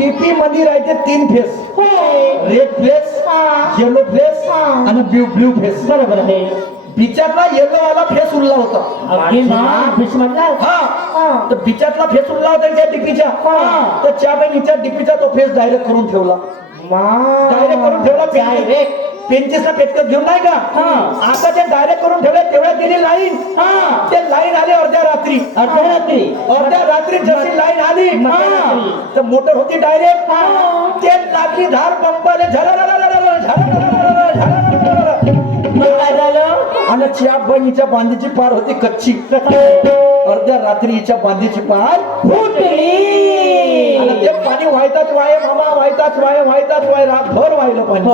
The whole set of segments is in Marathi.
टीपी मध्ये राहते 3 face, red face, yellow face आणि ब्ल्यू फेस. बरोबर आहे. बिचातला येलो वाला फेस उरला होता. फिश म्हणला. हा, तर बिचातला फेस उरला होता त्या टिपीच्या. तर च्या बहिणीच्या टिपीचा तो फेस डायरेक्ट करून ठेवला. डायरेक्ट करून ठेवला. डायरेक्ट पेंचेसला पेटकत घेऊन नाही का. आता ते डायरेक्ट करून ठेवले. तेवढ्यात गेली लाईन. ते लाईन आली अर्ध्या रात्री. अर्ध्या रात्री जशी लाईन आली तर मोटर होती डायरेक्ट. ते टाकली धार पंपाले काय झालं. आणि च्या बहिणीच्या बांधीची पार होती कच्ची. अर्ध्या रात्री हिच्या बांधीची पार फुटली. आणि ते पाणी व्हायताच वाय मामा, व्हायताच वाय रातभर व्हायला पाणी.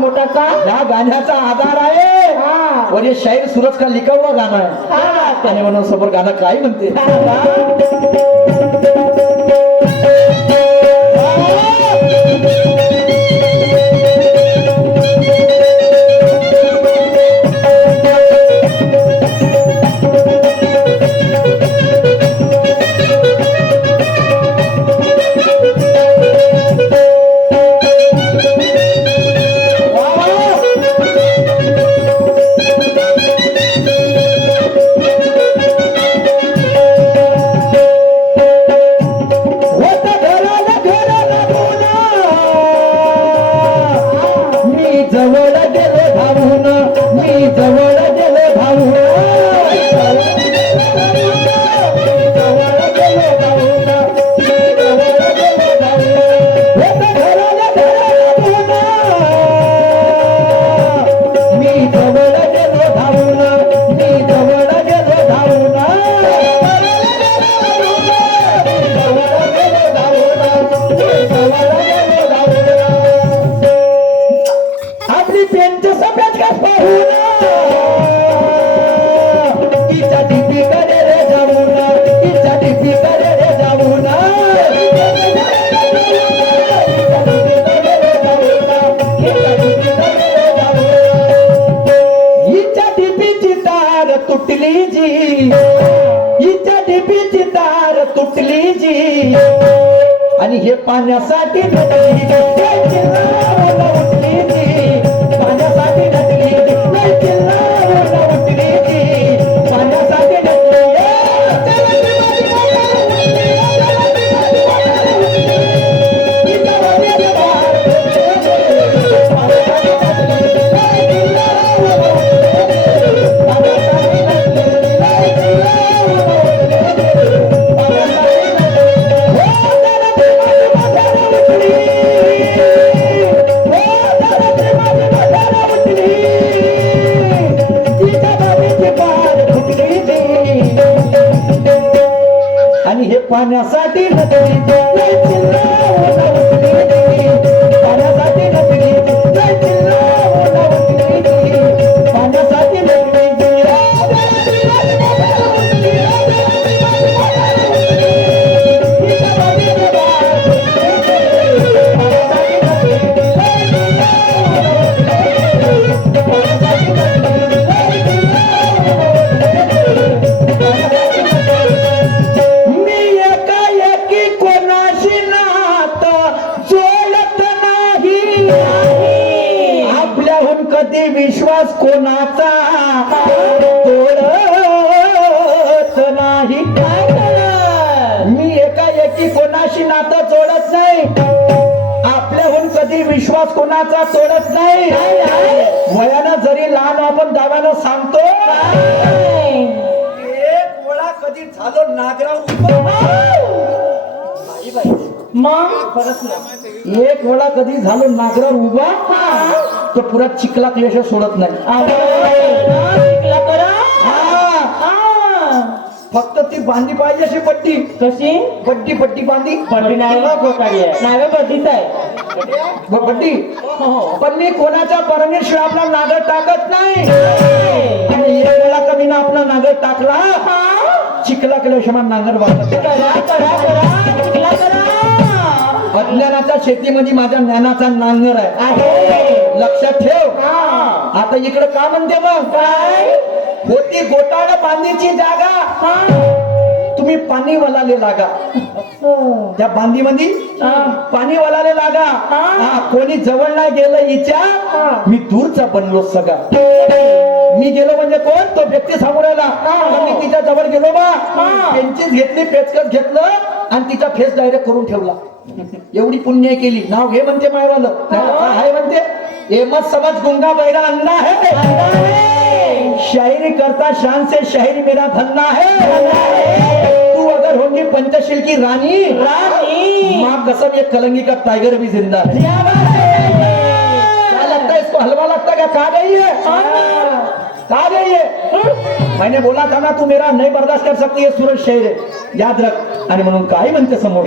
मोठाचा या गाण्याचा आधार आहे. वर हे शाहीर सूरज का लिखावा गाणं आहे. त्याने म्हणून समोर गाणं काय म्हणते. तुटली जी आणि हे पाण्यासाठी पाण्यासाठी विश्वास कोणाचा तोडत नाही. मी एकाएकी कोणाशी नातं जोडत नाही. आपल्याहून कधी विश्वास कोणाचा तोडत नाही. वयानं जरी लहान आपण दाव्यानं सांगतो. एक वेळा कधी झालो नागराव मग एक वेळा कधी झालो नागरावर उभा तो पुरा चिखला क्लेश सोडत नाही. फक्त ती बांधी पाहिजे अशी पट्टी. कशी पट्टी पट्टी बांधी पट्टी नाही पट्टीच आहे पट्टी. पण मी कोणाच्या परमेश्वर आपला नागर टाकत नाही. आणि एक वेळा कमी ना आपला नागर टाकला चिखला क्लेश नांगर वाटत. अज्ञानाच्या शेतीमध्ये माझ्या ज्ञानाचा नांगर आहे. लक्षात ठेव. आता इकडे का म्हणते मग काय होती गोटाळा बांधीची जागा तुम्ही पाणी वलाले लागा. त्या बांधीमध्ये पाणी वलाले लागा. कोणी जवळ नाही गेलं हिच्या, मी दूरचा बनलो सगा. मी गेलो म्हणजे कोण, तो व्यक्ती समोर आला. मी तिच्या जवळ गेलो बा, पेंचीस घेतली, पेचकस घेतलं आणि तिचा फेस डायरेक्ट करून ठेवला. एवढी पुण्य केली. नाव घे म्हणते मायवालं, काय म्हणते, ये मत समझ गुंगा बैरा अन्ना है, शायरी करता शान से शायरी मेरा धन्ना है. तू अगर होगी पंचशील की रानी, माँ कसम ये कलंगी का टाइगर भी जिंदा है. क्या लगता है इसको, हलवा लगता है क्या? कहा गई है, कहा गई है. मैंने बोला था ना तू मेरा नहीं बर्दाश्त कर सकती है. सूरज शेर है, याद रख. आणि म्हणून काय म्हणते समोर,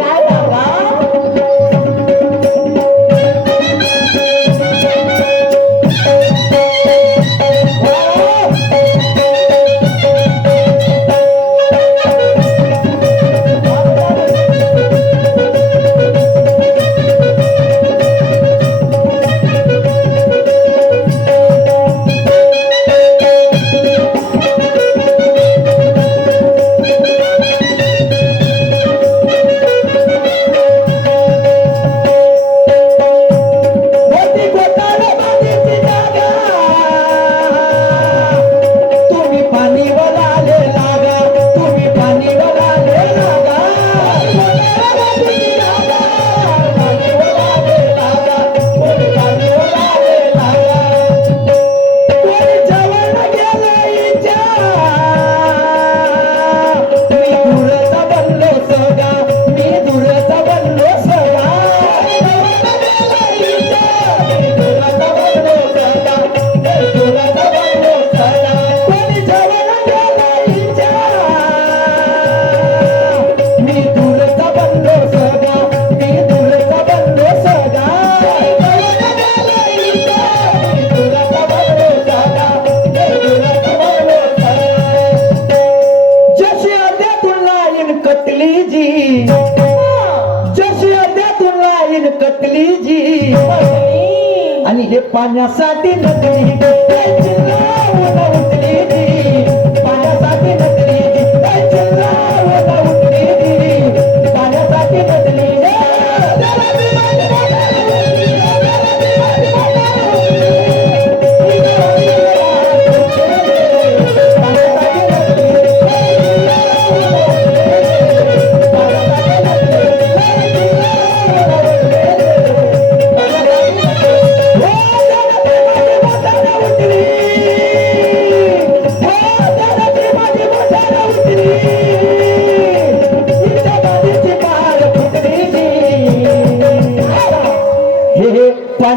आणि हे पाण्यासाठी नकली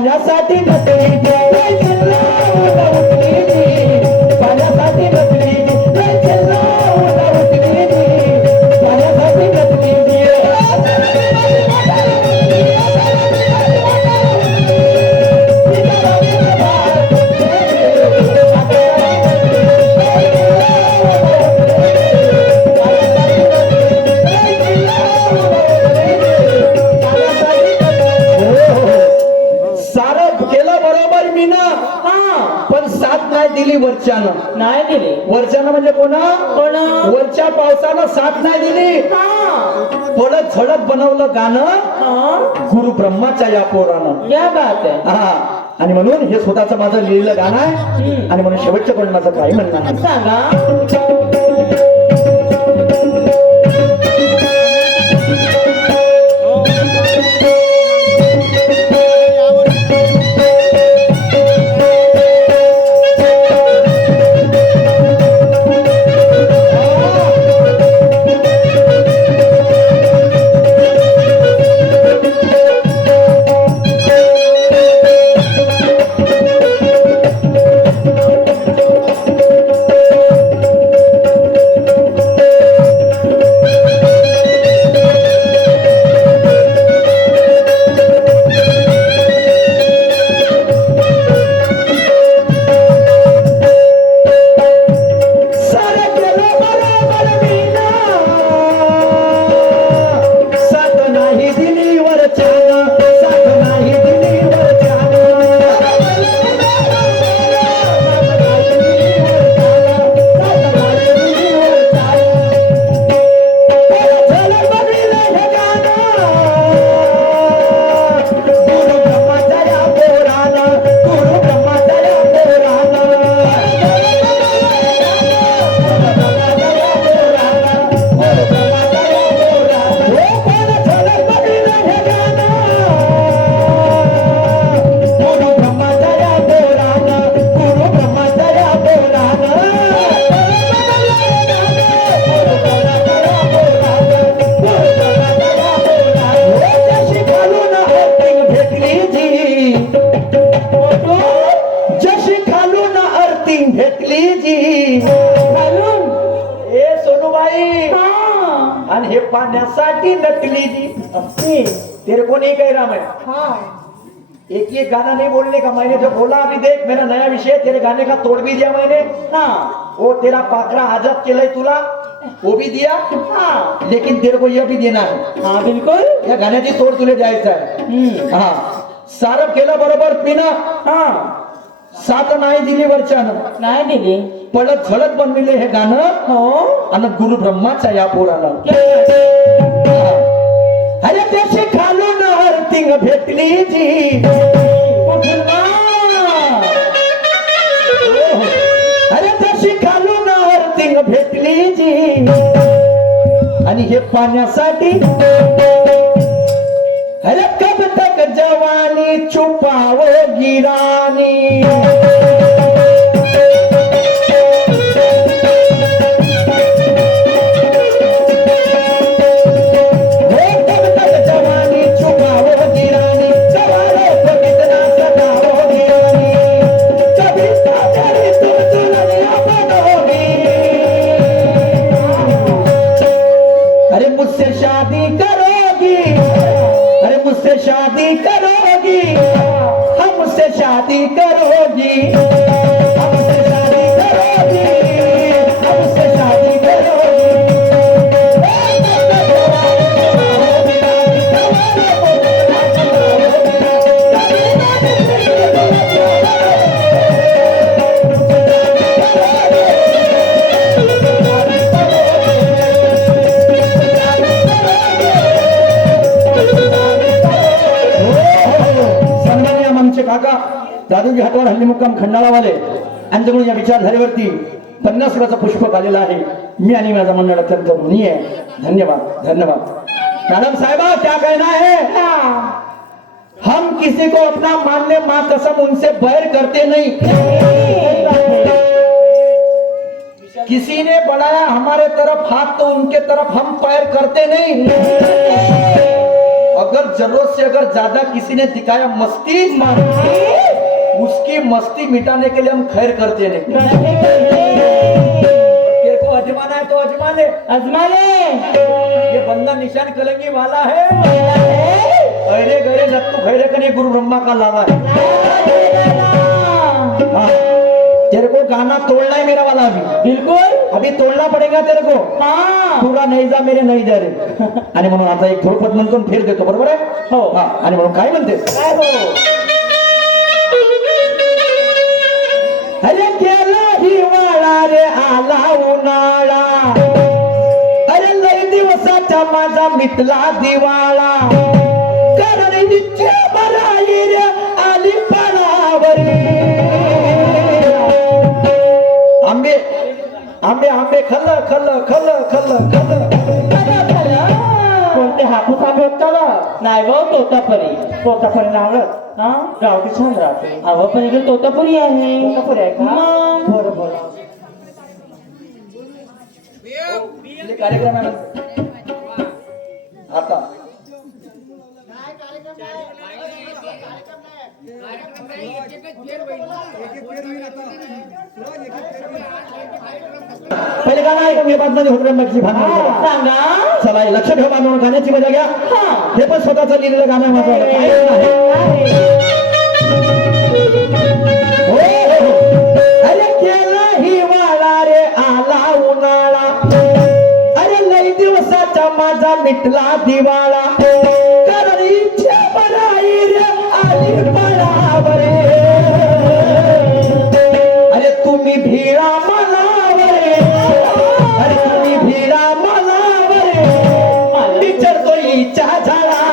पाण्यासाठी नकली पाण्यासाठी नकली. पाण्यासाठी नकली पाण्यासाठी नकली पाण्यासाठी नकली. दिली वरच्यानं नाही दिली. वरच्यानं म्हणजे कोणा, वरच्या पावसानं साथ नाही दिली. पडत झडत बनवलं गाणं गुरु ब्रह्माच्या या पोरानं. क्या बात आहे. हा, आणि म्हणून हे स्वतःचं माझं लिहिलेलं गाणं आहे. आणि म्हणून शेवटच्या पण माझं काही म्हणणं आहे. सांगा. पाण्यासाठी नटली जी असते तेरे को नहीं कह रहा मैं हाँ एक ही गाना नहीं बोलने का मैंने जो बोला अभी देख मेरा नया विषय तेरे गाने का तोड़ भी दिया मैंने हाँ वो तेरा पाखरा आजाद केलय तुला वो भी दिया हाँ लेकिन तेरे को यह भी देना है हाँ बिलकुल या गाण्याची तोड तुले द्यायचं आहे हा सारं केलं बरोबर पिणं हाँ सात नाही दिली वरच्यानं नाही दिली पळत झळत बनविले हे गाणं हो आणि गुरु ब्रह्माच्या या पोराला अरे त्याशी खालून हरतिंग भेटली जी कुठून बा? अरे त्याशी खालून हरतिंग भेटली जी आणि हे पाण्यासाठी अरे कब तक जवानी छुपावो गिरानी शादी करोगी अरे मुझसे शादी करोगी हमसे शादी करोगी हमसे शादी करोगी हमसे शादी काका दादोजी हातवाड हल्ली मुक्काम खंडाळावाले यांच्याकडून या विचारधारेवरती 50 रुपयाचं पुष्पक आलेलं आहे मी आणि माझा मंडळ अत्यंत ऋणी आहे धन्यवाद धन्यवाद मॅडम साहेबा क्या कहना है हम किसी को अपना मानने माँ कसम उनसे बैर करते नहीं किसी ने बढ़ाया हमारे तरफ हाथ तो उनके तरफ हम पैर करते नहीं अगर जरूरत से अगर ज्यादा किसी ने दिखाया मस्ती उसकी मस्ती मिटाने के लिए हम खैर करते नहीं तेरे को अजमाना है तो अजमा ले ये बंदा निशान कलंगी वाला है अरे गरे नत्तू खैरे कने गुरु ब्रह्मा का लाला है हाँ, तेरे को गाना तोड़ना है मेरा वाला बिलकुल अभी तोड़ना पडेगा तेरे को हाँ तुला नाही जा मेरे नाही जा रे आणि म्हणून आता एक थोडपट म्हणतो फेर देतो बरोबर आहे हो हा आणि म्हणून काय म्हणते काय हो अरे गेला हिवाळा रे आला उन्हाळा अरे लई दिवसाचा माझा मिटला दिवाळा कारण इच्छा बराई रे आली परावरी आंबे आंबे आंबे खल्ल खल्ल खल्ल खल्ल खल्ल कोणते हापूस आंबे होता नाही गो तोतापुरी नावलं हा गावठी छान राहते अहो पण इकडे तोतापुरी आहे तोतापुरी आहे का बरोबर कार्यक्रम आहे आता पहिले गाणं ऐका मी बातमध्ये हुकरंबाची भांडण सांगा चला हे लक्ष ठेवा बांधून गाण्याची मजा घ्या हे पण स्वतःच लिहिलेलं गाणं आहे माझं अरे केला हिवाळा रे आला उन्हाळा अरे लई दिवसाचा माझा मिटला दिवाळा कारण इच्छा बराई रे आली पळावरे अरे तुम्ही भिडा मनावरे अरे तुम्ही भिडा मनावरे विचारतो इच्छा झाला